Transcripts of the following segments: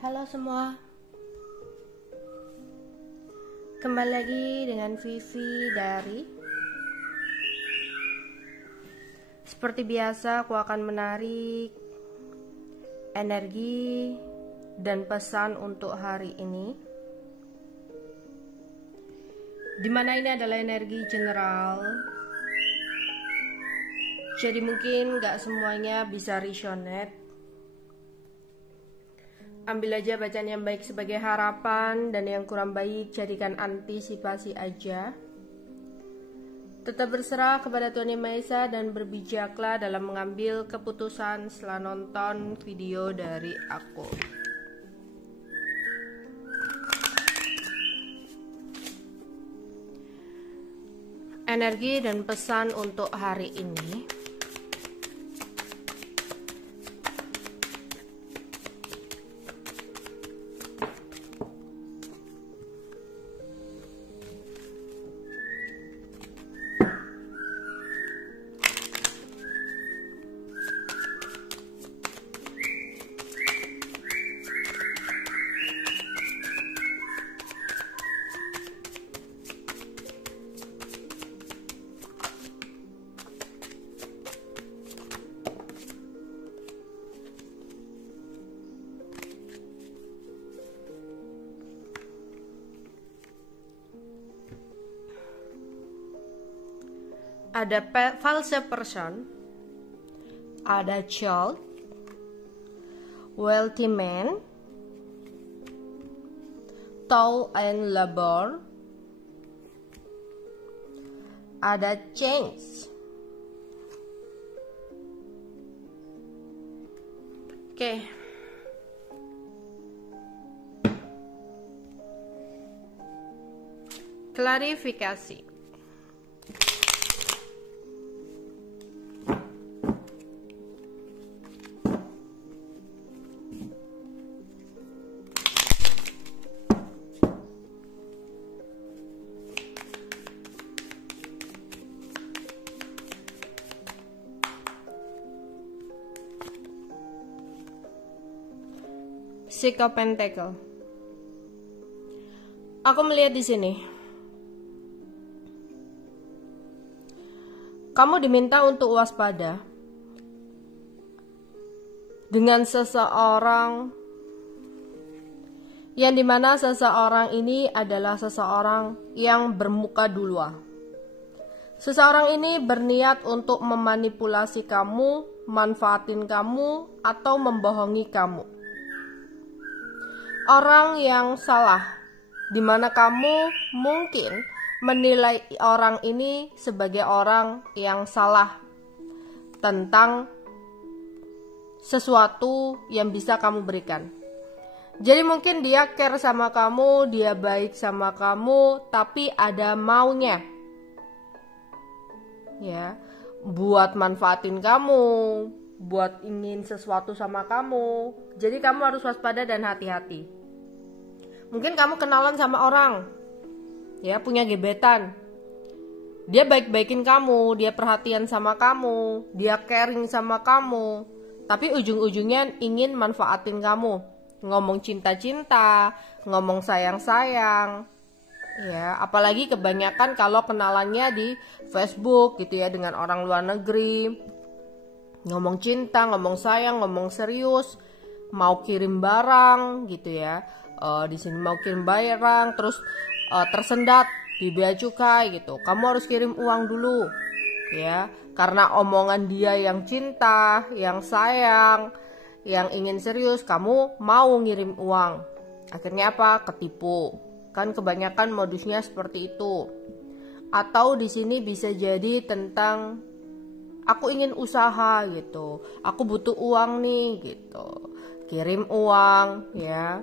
Halo semua, kembali lagi dengan Vivi dari. Seperti biasa, aku akan menarik energi dan pesan untuk hari ini, dimana ini adalah energi general. Jadi mungkin gak semuanya bisa resonate. Ambil aja bacaan yang baik sebagai harapan, dan yang kurang baik jadikan antisipasi aja. Tetap berserah kepada Tuhan Yang Maha Esa dan berbijaklah dalam mengambil keputusan setelah nonton video dari aku. Energi dan pesan untuk hari ini. Ada false person, ada child, wealthy man, tall and labor, ada change. Oke. Klarifikasi. Six of Pentacle. Aku melihat di sini. Kamu diminta untuk waspada dengan seseorang yang dimana seseorang ini adalah seseorang yang bermuka dua. Seseorang ini berniat untuk memanipulasi kamu, manfaatin kamu, atau membohongi kamu. Orang yang salah, dimana kamu mungkin menilai orang ini sebagai orang yang salah tentang sesuatu yang bisa kamu berikan. Jadi mungkin dia care sama kamu, dia baik sama kamu, tapi ada maunya, ya, buat manfaatin kamu, buat ingin sesuatu sama kamu. Jadi kamu harus waspada dan hati-hati. Mungkin kamu kenalan sama orang, ya, punya gebetan. Dia baik-baikin kamu, dia perhatian sama kamu, dia caring sama kamu, tapi ujung-ujungnya ingin manfaatin kamu. Ngomong cinta-cinta, ngomong sayang-sayang. Ya, apalagi kebanyakan kalau kenalannya di Facebook gitu ya, dengan orang luar negeri. Ngomong cinta, ngomong sayang, ngomong serius, mau kirim barang gitu ya. Di sini mau kirim barang, terus tersendat di bea cukai gitu. Kamu harus kirim uang dulu, ya, karena omongan dia yang cinta, yang sayang, yang ingin serius, kamu mau ngirim uang. Akhirnya apa? Ketipu. Kan kebanyakan modusnya seperti itu. Atau di sini bisa jadi tentang aku ingin usaha gitu, aku butuh uang nih gitu, kirim uang, ya.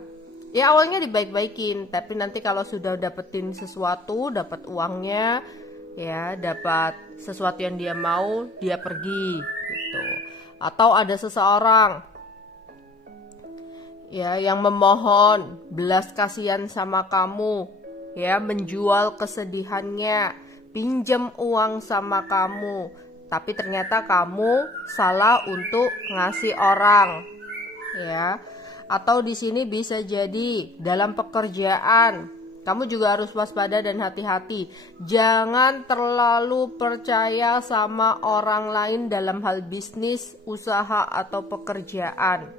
Ya awalnya dibaik-baikin, tapi nanti kalau sudah dapetin sesuatu, dapat uangnya, ya, dapat sesuatu yang dia mau, dia pergi gitu. Atau ada seseorang, ya, yang memohon belas kasihan sama kamu, ya, menjual kesedihannya, pinjam uang sama kamu, tapi ternyata kamu salah untuk ngasih orang, ya. Atau di sini bisa jadi dalam pekerjaan, kamu juga harus waspada dan hati-hati. Jangan terlalu percaya sama orang lain dalam hal bisnis, usaha, atau pekerjaan.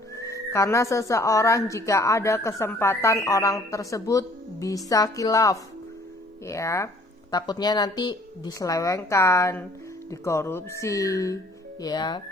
Karena seseorang jika ada kesempatan orang tersebut bisa khilaf. Ya, takutnya nanti diselewengkan, dikorupsi, ya,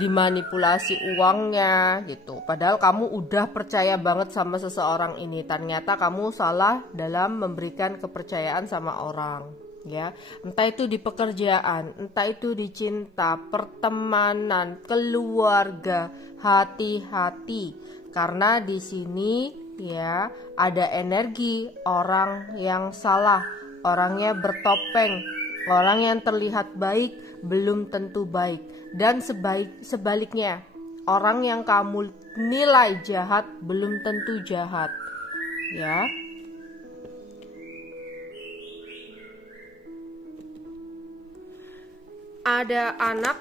dimanipulasi uangnya gitu. Padahal kamu udah percaya banget sama seseorang ini, ternyata kamu salah dalam memberikan kepercayaan sama orang, ya. Entah itu di pekerjaan, entah itu di cinta, pertemanan, keluarga, hati-hati karena di sini ya ada energi orang yang salah, orangnya bertopeng, orang yang terlihat baik belum tentu baik, dan sebaliknya orang yang kamu nilai jahat belum tentu jahat, ya. Ada anak,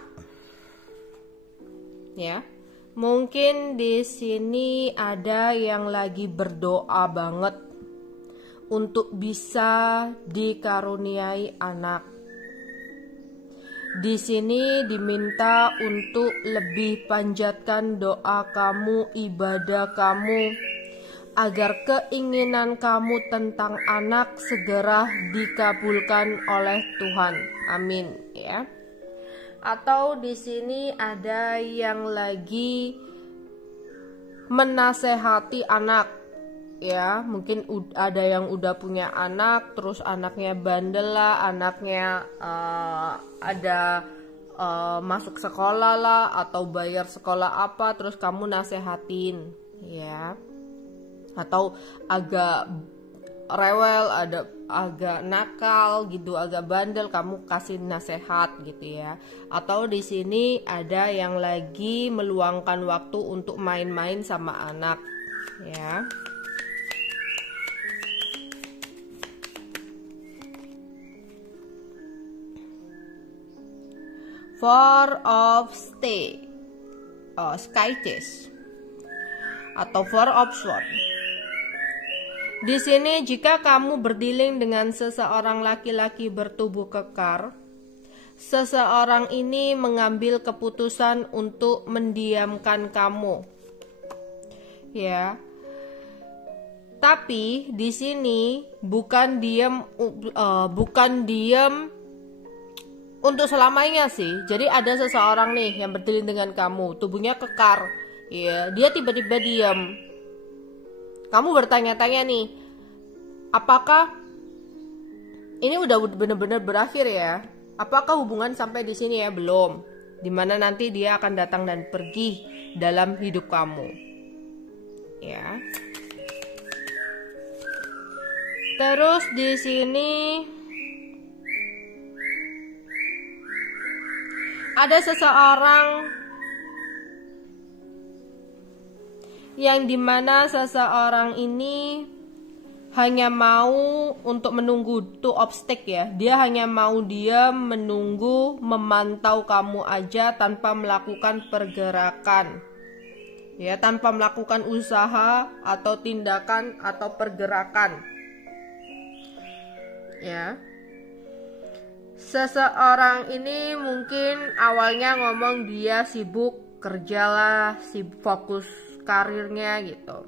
ya. Mungkin di sini ada yang lagi berdoa banget untuk bisa dikaruniai anak. Di sini diminta untuk lebih panjatkan doa kamu, ibadah kamu, agar keinginan kamu tentang anak segera dikabulkan oleh Tuhan. Amin, ya. Atau di sini ada yang lagi menasehati anak, ya. Mungkin ada yang udah punya anak, terus anaknya bandel lah, anaknya ada masuk sekolah lah, atau bayar sekolah apa, terus kamu nasehatin, ya. Atau agak rewel, agak nakal gitu, agak bandel, kamu kasih nasihat gitu, ya. Atau di sini ada yang lagi meluangkan waktu untuk main-main sama anak, ya. Four of Scythes atau Four of Swords. Di sini jika kamu berdealing dengan seseorang laki-laki bertubuh kekar, seseorang ini mengambil keputusan untuk mendiamkan kamu, ya. Tapi di sini bukan diam untuk selamanya sih. Jadi ada seseorang nih yang berdealing dengan kamu, tubuhnya kekar, ya. Dia tiba-tiba diam. Kamu bertanya-tanya nih, apakah ini udah benar-benar berakhir ya? Apakah hubungan sampai di sini ya? Belum. Dimana nanti dia akan datang dan pergi dalam hidup kamu, ya. Terus di sini ada seseorang yang dimana seseorang ini hanya mau untuk menunggu, two of sticks, ya. Dia hanya mau menunggu, memantau kamu aja tanpa melakukan pergerakan, ya, tanpa melakukan usaha atau tindakan atau pergerakan, ya. Seseorang ini mungkin awalnya ngomong dia sibuk kerjalah, sibuk fokus karirnya gitu,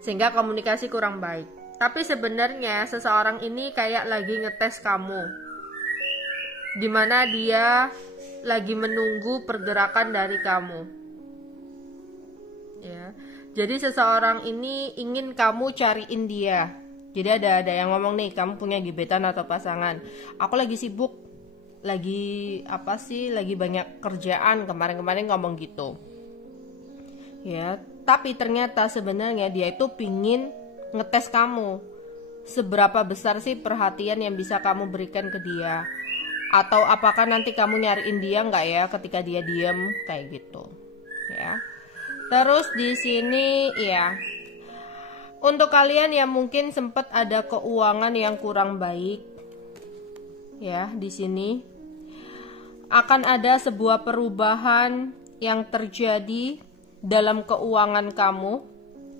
sehingga komunikasi kurang baik. Tapi sebenarnya seseorang ini kayak lagi ngetes kamu, dimana dia lagi menunggu pergerakan dari kamu, ya. Jadi seseorang ini ingin kamu cariin dia. Jadi ada yang ngomong nih, kamu punya gebetan atau pasangan, aku lagi sibuk, lagi banyak kerjaan, kemarin ngomong gitu, ya. Tapi ternyata sebenarnya dia itu pingin ngetes kamu, seberapa besar sih perhatian yang bisa kamu berikan ke dia, atau apakah nanti kamu nyariin dia nggak ya ketika dia diem, kayak gitu, ya. Terus di sini, ya, untuk kalian yang mungkin sempat ada keuangan yang kurang baik, ya, di sini akan ada sebuah perubahan yang terjadi dalam keuangan kamu.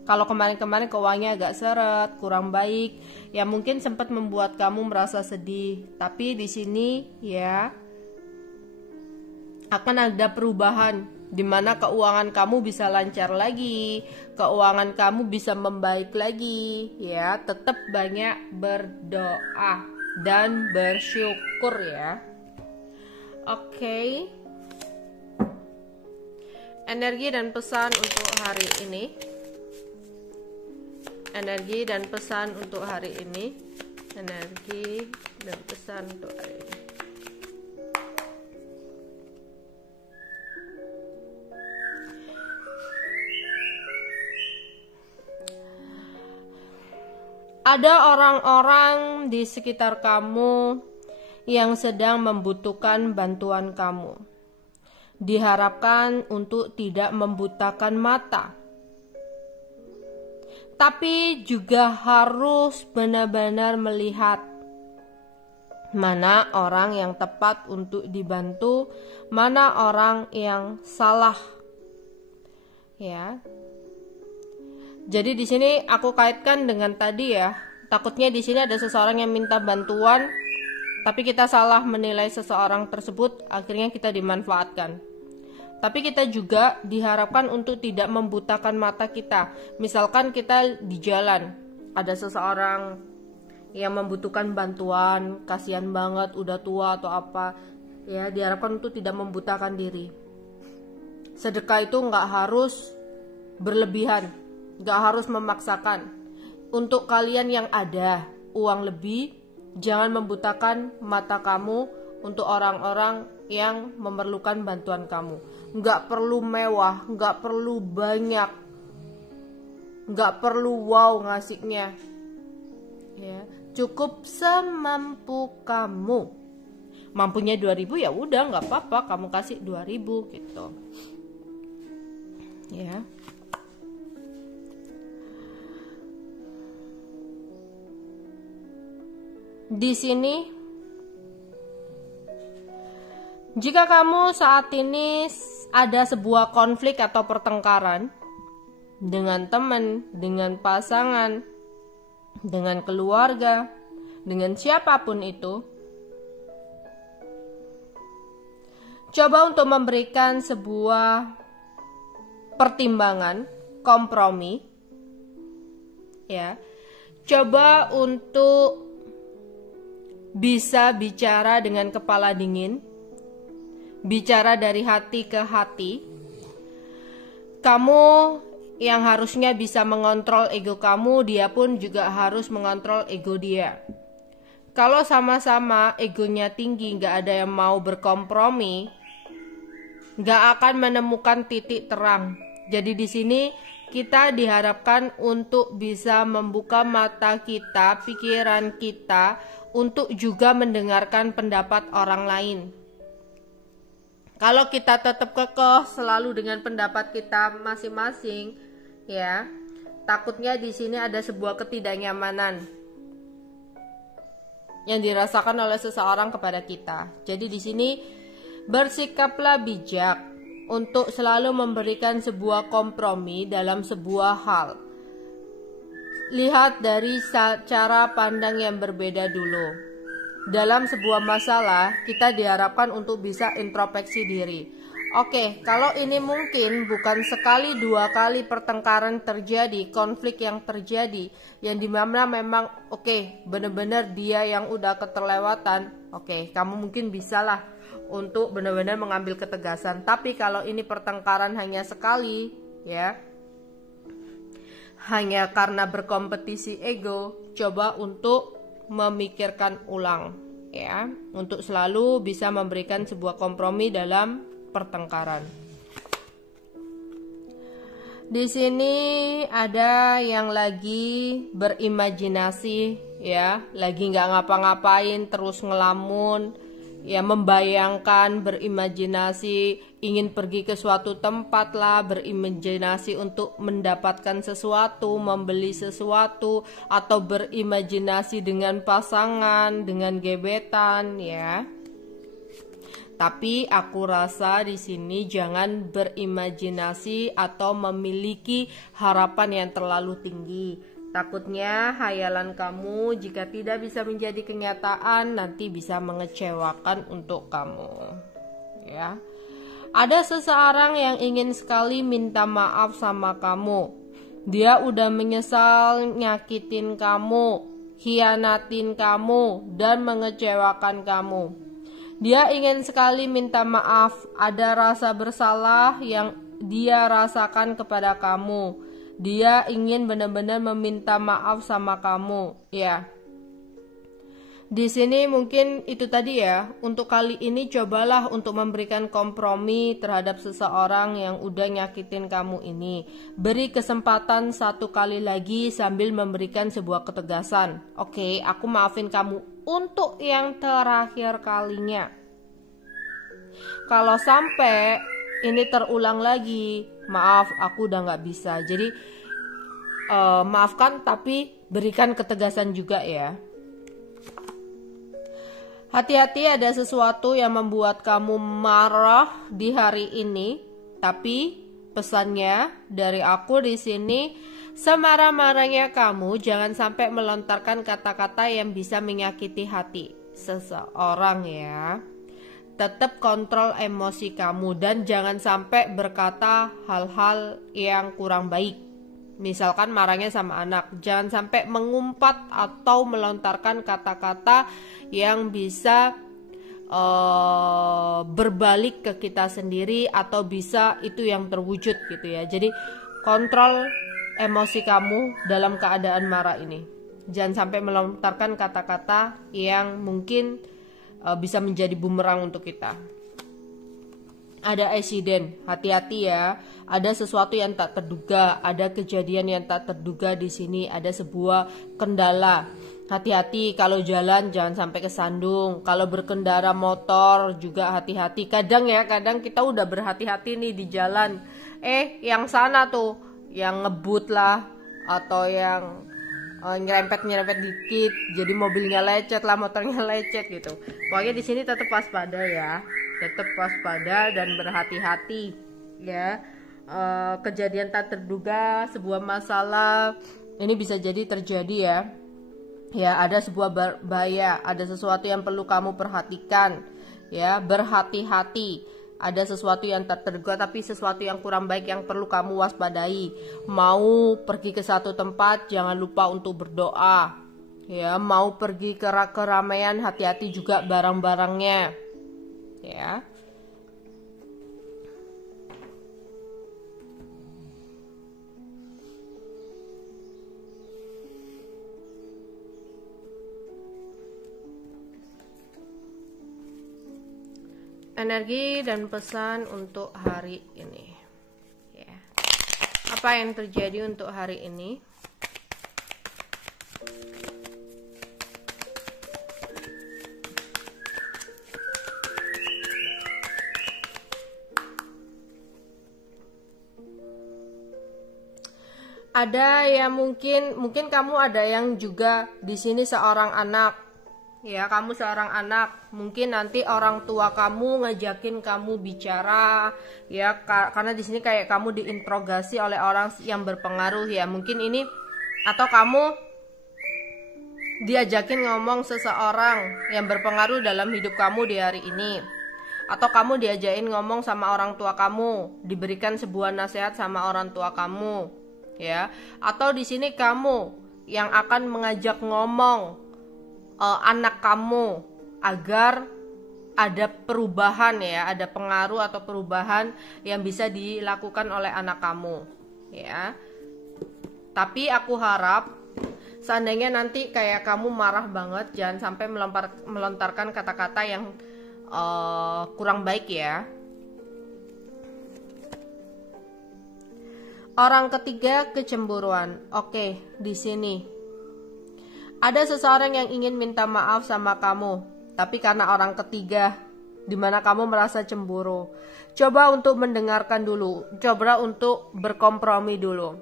Kalau kemarin-kemarin keuangannya agak seret, kurang baik, ya mungkin sempat membuat kamu merasa sedih. Tapi di sini ya akan ada perubahan di mana keuangan kamu bisa lancar lagi, keuangan kamu bisa membaik lagi, ya. Tetap banyak berdoa dan bersyukur ya. Oke. Energi dan pesan untuk hari ini. Energi dan pesan untuk hari ini. Energi dan pesan untuk hari ini. Ada orang-orang di sekitar kamu yang sedang membutuhkan bantuan kamu. Diharapkan untuk tidak membutakan mata, tapi juga harus benar-benar melihat mana orang yang tepat untuk dibantu, mana orang yang salah. Ya. Jadi di sini aku kaitkan dengan tadi ya. Takutnya di sini ada seseorang yang minta bantuan, tapi kita salah menilai seseorang tersebut, akhirnya kita dimanfaatkan. Tapi kita juga diharapkan untuk tidak membutakan mata kita. Misalkan kita di jalan, ada seseorang yang membutuhkan bantuan, kasihan banget, udah tua atau apa, ya diharapkan untuk tidak membutakan diri. Sedekah itu nggak harus berlebihan, nggak harus memaksakan. Untuk kalian yang ada uang lebih, jangan membutakan mata kamu untuk orang-orang yang memerlukan bantuan kamu. Nggak perlu mewah, nggak perlu banyak, nggak perlu wow ngasihnya, ya cukup semampu kamu. Mampunya 2.000 ya udah nggak apa-apa, kamu kasih 2.000 gitu, ya. Di sini, jika kamu saat ini ada sebuah konflik atau pertengkaran dengan teman, dengan pasangan, dengan keluarga, dengan siapapun itu, coba untuk memberikan sebuah pertimbangan, kompromi, ya. Coba untuk bisa bicara dengan kepala dingin, bicara dari hati ke hati. Kamu yang harusnya bisa mengontrol ego kamu, dia pun juga harus mengontrol ego dia. Kalau sama-sama egonya tinggi, gak ada yang mau berkompromi, gak akan menemukan titik terang. Jadi di sini kita diharapkan untuk bisa membuka mata kita, pikiran kita, untuk juga mendengarkan pendapat orang lain. Kalau kita tetap kekeh selalu dengan pendapat kita masing-masing, ya, takutnya di sini ada sebuah ketidaknyamanan yang dirasakan oleh seseorang kepada kita. Jadi di sini bersikaplah bijak untuk selalu memberikan sebuah kompromi dalam sebuah hal. Lihat dari cara pandang yang berbeda dulu. Dalam sebuah masalah, kita diharapkan untuk bisa introspeksi diri. Oke, kalau ini mungkin bukan sekali dua kali pertengkaran terjadi, konflik yang terjadi, yang dimana memang benar-benar dia yang udah keterlewatan. Kamu mungkin bisalah untuk benar-benar mengambil ketegasan. Tapi kalau ini pertengkaran hanya sekali, ya, hanya karena berkompetisi ego, coba untuk memikirkan ulang, ya, untuk selalu bisa memberikan sebuah kompromi dalam pertengkaran. Di sini ada yang lagi berimajinasi, ya, lagi nggak ngapa-ngapain, terus ngelamun, ya, membayangkan, berimajinasi, ingin pergi ke suatu tempat lah, berimajinasi untuk mendapatkan sesuatu, membeli sesuatu, atau berimajinasi dengan pasangan, dengan gebetan, ya. Tapi aku rasa di sini jangan berimajinasi atau memiliki harapan yang terlalu tinggi. Takutnya hayalan kamu jika tidak bisa menjadi kenyataan nanti bisa mengecewakan untuk kamu. Ya. Ada seseorang yang ingin sekali minta maaf sama kamu. Dia udah menyesal nyakitin kamu, hianatin kamu, dan mengecewakan kamu. Dia ingin sekali minta maaf. Ada rasa bersalah yang dia rasakan kepada kamu. Dia ingin benar-benar meminta maaf sama kamu, ya. Di sini mungkin itu tadi ya. Untuk kali ini cobalah untuk memberikan kompromi terhadap seseorang yang udah nyakitin kamu ini. Beri kesempatan satu kali lagi sambil memberikan sebuah ketegasan. Oke, aku maafin kamu untuk yang terakhir kalinya. Kalau sampai ini terulang lagi, maaf, aku udah gak bisa. Jadi maafkan tapi berikan ketegasan juga ya. Hati-hati, ada sesuatu yang membuat kamu marah di hari ini. Tapi pesannya dari aku di sini, semarah-marahnya kamu jangan sampai melontarkan kata-kata yang bisa menyakiti hati seseorang ya. Tetap kontrol emosi kamu dan jangan sampai berkata hal-hal yang kurang baik. Misalkan marahnya sama anak, jangan sampai mengumpat atau melontarkan kata-kata yang bisa berbalik ke kita sendiri atau bisa itu yang terwujud gitu ya. Jadi kontrol emosi kamu dalam keadaan marah ini. Jangan sampai melontarkan kata-kata yang mungkin bisa menjadi bumerang untuk kita. Ada accident, hati-hati ya. Ada sesuatu yang tak terduga, ada kejadian yang tak terduga di sini, ada sebuah kendala. Hati-hati kalau jalan jangan sampai kesandung. Kalau berkendara motor juga hati-hati. Kadang kita udah berhati-hati nih di jalan. Yang sana tuh, yang ngebut lah atau yang nyerempet dikit, jadi mobilnya lecet lah, motornya lecet gitu. Pokoknya di sini tetap waspada ya. Tetap waspada dan berhati-hati ya. Kejadian tak terduga, sebuah masalah ini bisa jadi terjadi ya. Ya, ada sebuah bahaya, ada sesuatu yang perlu kamu perhatikan ya. Berhati-hati. Ada sesuatu yang tak terduga tapi sesuatu yang kurang baik yang perlu kamu waspadai. Mau pergi ke satu tempat jangan lupa untuk berdoa ya. Mau pergi ke keramaian hati-hati juga barang-barangnya ya. Energi dan pesan untuk hari ini ya. Apa yang terjadi untuk hari ini? Ada yang mungkin kamu ada yang juga di sini seorang anak. Ya, kamu seorang anak, mungkin nanti orang tua kamu ngajakin kamu bicara, ya, karena di sini kayak kamu diinterogasi oleh orang yang berpengaruh ya, mungkin ini, atau kamu diajakin ngomong seseorang yang berpengaruh dalam hidup kamu di hari ini, atau kamu diajakin ngomong sama orang tua kamu, diberikan sebuah nasihat sama orang tua kamu, ya, atau di sini kamu yang akan mengajak ngomong anak kamu agar ada perubahan ya, ada pengaruh atau perubahan yang bisa dilakukan oleh anak kamu ya. Tapi aku harap seandainya nanti kayak kamu marah banget, jangan sampai melontarkan kata-kata yang kurang baik ya. Orang ketiga, kecemburuan. Oke, di sini ada seseorang yang ingin minta maaf sama kamu, tapi karena orang ketiga, dimana kamu merasa cemburu. Coba untuk mendengarkan dulu, coba untuk berkompromi dulu.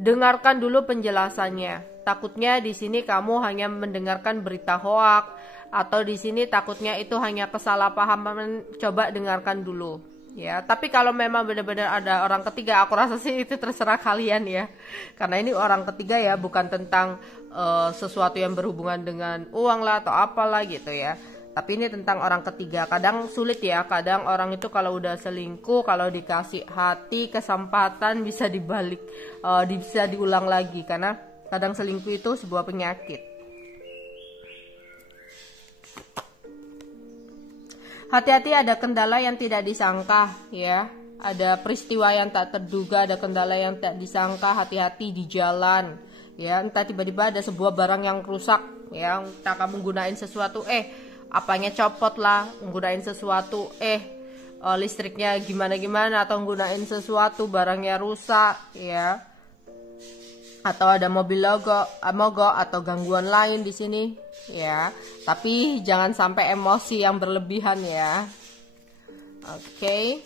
Dengarkan dulu penjelasannya. Takutnya di sini kamu hanya mendengarkan berita hoak atau di sini takutnya itu hanya kesalahpahaman, coba dengarkan dulu ya. Tapi kalau memang benar-benar ada orang ketiga, aku rasa sih itu terserah kalian ya, karena ini orang ketiga ya, bukan tentang sesuatu yang berhubungan dengan uang lah atau apalah gitu ya, tapi ini tentang orang ketiga. Kadang sulit ya, kadang orang itu kalau udah selingkuh, kalau dikasih hati, kesempatan bisa dibalik, bisa diulang lagi, karena kadang selingkuh itu sebuah penyakit. Hati-hati, ada kendala yang tidak disangka ya. Ada peristiwa yang tak terduga, ada kendala yang tak disangka, hati-hati di jalan ya. Entah tiba-tiba ada sebuah barang yang rusak ya, entah kamu gunain sesuatu apanya copot lah, gunain sesuatu listriknya gimana-gimana, atau gunain sesuatu barangnya rusak ya. Atau ada mobil mogok atau gangguan lain di sini ya. Tapi jangan sampai emosi yang berlebihan ya. Oke.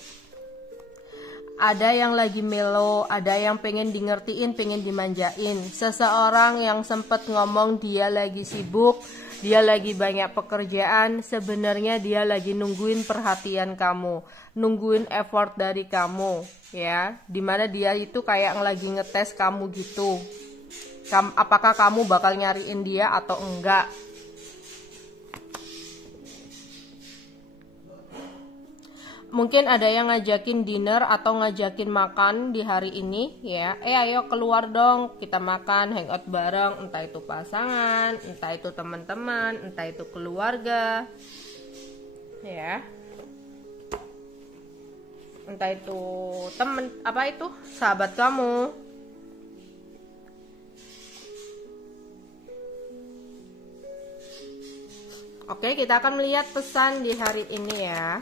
Ada yang lagi melo, ada yang pengen di ngertiin, pengen dimanjain. Seseorang yang sempat ngomong dia lagi sibuk, dia lagi banyak pekerjaan, sebenarnya dia lagi nungguin perhatian kamu, nungguin effort dari kamu ya. Dimana dia itu kayak lagi ngetes kamu gitu, apakah kamu bakal nyariin dia atau enggak. Mungkin ada yang ngajakin dinner atau ngajakin makan di hari ini ya. Ayo keluar dong, kita makan, hangout bareng, entah itu pasangan, entah itu teman-teman, entah itu keluarga ya, entah itu temen, sahabat kamu. Oke, kita akan melihat pesan di hari ini ya.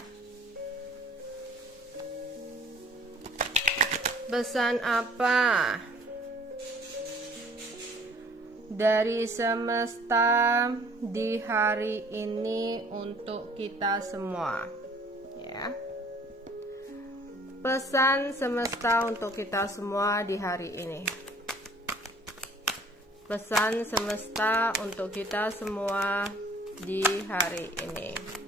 Pesan apa dari semesta di hari ini untuk kita semua ya? Pesan semesta untuk kita semua di hari ini. Pesan semesta untuk kita semua di hari ini.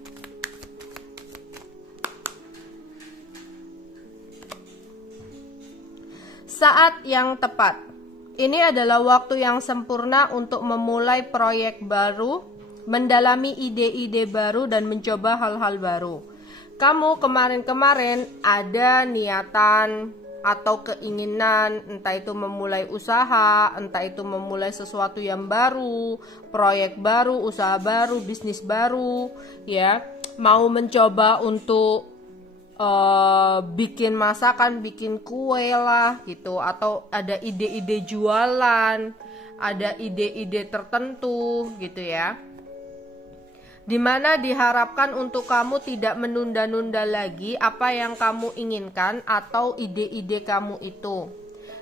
Saat yang tepat. Ini adalah waktu yang sempurna untuk memulai proyek baru, mendalami ide-ide baru, dan mencoba hal-hal baru. Kamu kemarin-kemarin ada niatan atau keinginan, entah itu memulai usaha, entah itu memulai sesuatu yang baru, proyek baru, usaha baru, bisnis baru, ya. Mau mencoba untuk bikin masakan, bikin kue lah gitu, atau ada ide-ide jualan, ada ide-ide tertentu gitu ya, dimana diharapkan untuk kamu tidak menunda-nunda lagi apa yang kamu inginkan atau ide-ide kamu itu.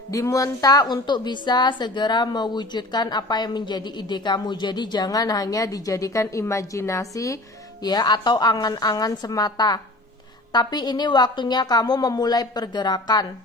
Diminta untuk bisa segera mewujudkan apa yang menjadi ide kamu. Jadi jangan hanya dijadikan imajinasi ya, atau angan-angan semata. Tapi ini waktunya kamu memulai pergerakan.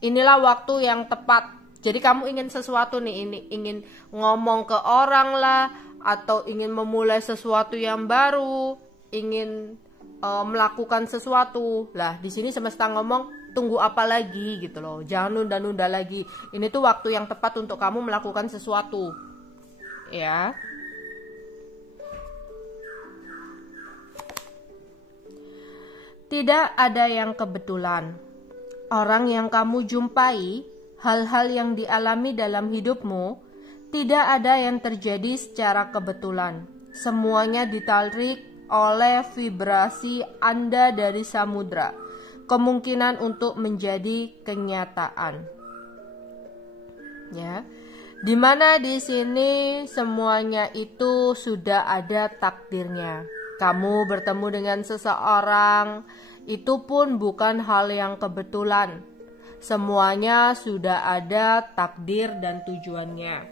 Inilah waktu yang tepat. Jadi kamu ingin sesuatu nih, ini ingin ngomong ke orang lah, atau ingin memulai sesuatu yang baru, ingin melakukan sesuatu. Lah, di sini semesta ngomong, tunggu apa lagi gitu loh. Jangan nunda-nunda lagi. Ini tuh waktu yang tepat untuk kamu melakukan sesuatu. Ya. Tidak ada yang kebetulan. Orang yang kamu jumpai, hal-hal yang dialami dalam hidupmu, tidak ada yang terjadi secara kebetulan. Semuanya ditarik oleh vibrasi Anda dari samudra. Kemungkinan untuk menjadi kenyataan. Ya. Dimana di sini semuanya itu sudah ada takdirnya. Kamu bertemu dengan seseorang, itu pun bukan hal yang kebetulan. Semuanya sudah ada takdir dan tujuannya.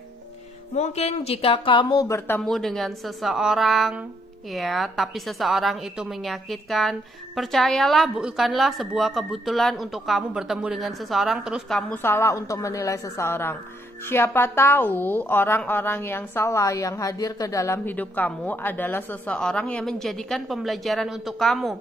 Mungkin jika kamu bertemu dengan seseorang, ya, tapi seseorang itu menyakitkan, percayalah bukanlah sebuah kebetulan untuk kamu bertemu dengan seseorang terus kamu salah untuk menilai seseorang. Siapa tahu orang-orang yang salah yang hadir ke dalam hidup kamu adalah seseorang yang menjadikan pembelajaran untuk kamu.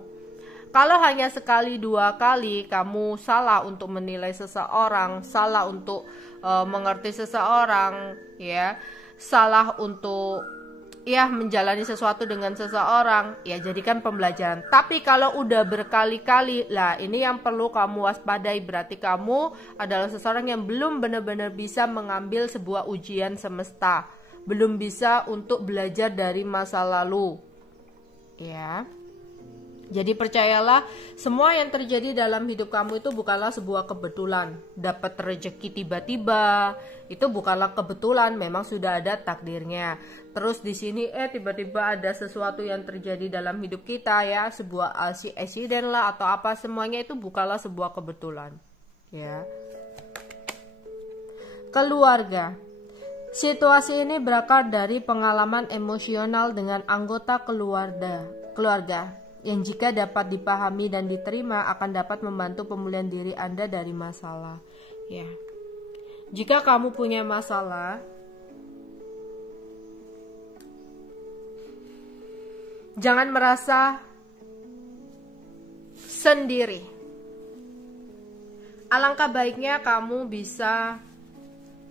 Kalau hanya sekali dua kali kamu salah untuk menilai seseorang, salah untuk mengerti seseorang, ya, salah untuk menjalani sesuatu dengan seseorang, ya jadikan pembelajaran. Tapi kalau udah berkali-kali, lah ini yang perlu kamu waspadai, berarti kamu adalah seseorang yang belum benar-benar bisa mengambil sebuah ujian semesta, belum bisa untuk belajar dari masa lalu, ya. Jadi percayalah, semua yang terjadi dalam hidup kamu itu bukanlah sebuah kebetulan. Dapat rezeki tiba-tiba, itu bukanlah kebetulan, memang sudah ada takdirnya. Terus di sini tiba-tiba ada sesuatu yang terjadi dalam hidup kita, ya, sebuah accident lah atau apa, semuanya itu bukanlah sebuah kebetulan, ya. Keluarga. Situasi ini berakar dari pengalaman emosional dengan anggota keluarga yang jika dapat dipahami dan diterima akan dapat membantu pemulihan diri Anda dari masalah, ya. Jika kamu punya masalah, jangan merasa sendiri. Alangkah baiknya kamu bisa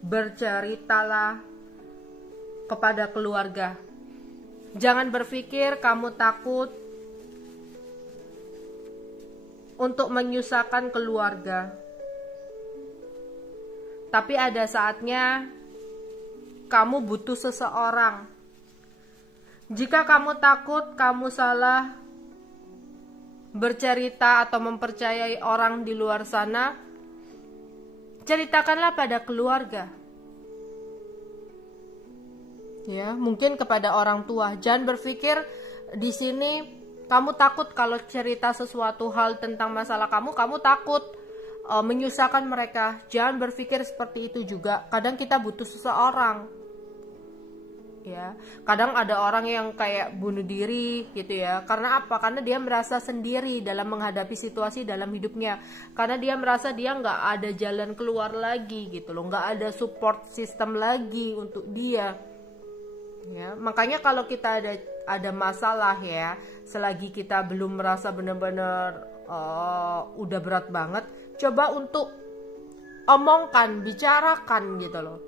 berceritalah kepada keluarga. Jangan berpikir kamu takut untuk menyusahkan keluarga. Tapi ada saatnya kamu butuh seseorang. Jika kamu takut kamu salah bercerita atau mempercayai orang di luar sana, ceritakanlah pada keluarga. Ya, mungkin kepada orang tua. Jangan berpikir di sini kamu takut kalau cerita sesuatu hal tentang masalah kamu takut menyusahkan mereka. Jangan berpikir seperti itu juga. Kadang kita butuh seseorang. Ya, kadang ada orang yang kayak bunuh diri gitu ya. Karena apa? Karena dia merasa sendiri dalam menghadapi situasi dalam hidupnya. Karena dia merasa dia nggak ada jalan keluar lagi gitu loh. Nggak ada support system lagi untuk dia. Ya, makanya kalau kita ada masalah, ya, selagi kita belum merasa benar-benar udah berat banget, coba untuk omongkan, bicarakan gitu loh.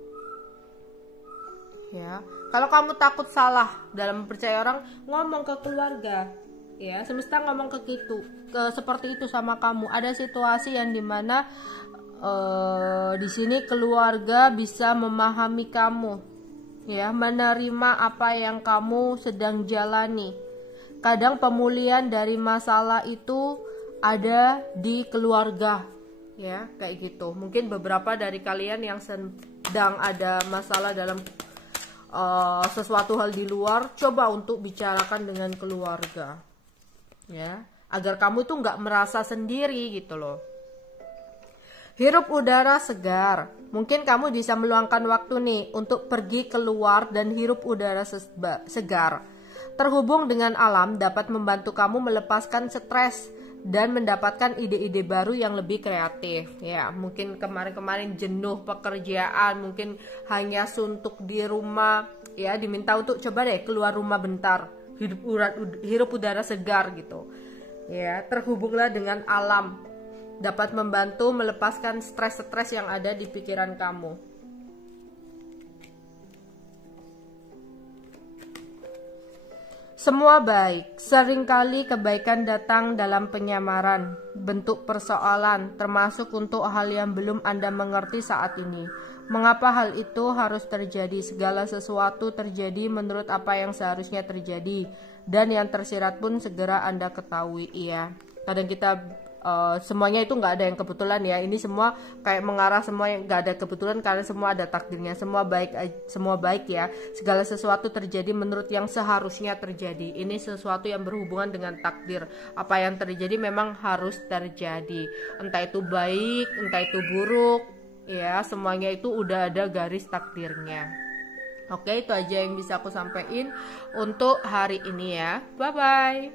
Ya, kalau kamu takut salah dalam mempercayai orang, ngomong ke keluarga, ya, semesta ngomong seperti itu sama kamu. Ada situasi yang dimana di sini keluarga bisa memahami kamu, ya, menerima apa yang kamu sedang jalani. Kadang pemulihan dari masalah itu ada di keluarga, ya, kayak gitu. Mungkin beberapa dari kalian yang sedang ada masalah dalam sesuatu hal di luar, coba untuk bicarakan dengan keluarga, ya, agar kamu tuh nggak merasa sendiri gitu loh. Hirup udara segar. Mungkin kamu bisa meluangkan waktu nih untuk pergi keluar dan hirup udara segar. Terhubung dengan alam dapat membantu kamu melepaskan stres dan mendapatkan ide-ide baru yang lebih kreatif. Ya, mungkin kemarin-kemarin jenuh pekerjaan, mungkin hanya suntuk di rumah, ya, diminta untuk coba deh keluar rumah bentar, hirup udara segar gitu. Ya, terhubunglah dengan alam. Dapat membantu melepaskan stres-stres yang ada di pikiran kamu. Semua baik. Seringkali kebaikan datang dalam penyamaran, bentuk persoalan, termasuk untuk hal yang belum Anda mengerti saat ini. Mengapa hal itu harus terjadi? Segala sesuatu terjadi menurut apa yang seharusnya terjadi, dan yang tersirat pun segera Anda ketahui. Iya, kadang kita semuanya itu nggak ada yang kebetulan, ya. Ini semua kayak mengarah, semua yang nggak ada kebetulan karena semua ada takdirnya. Semua baik ya. Segala sesuatu terjadi menurut yang seharusnya terjadi. Ini sesuatu yang berhubungan dengan takdir. Apa yang terjadi memang harus terjadi. Entah itu baik, entah itu buruk, ya, semuanya itu udah ada garis takdirnya. Oke, itu aja yang bisa aku sampaikan untuk hari ini ya. Bye bye.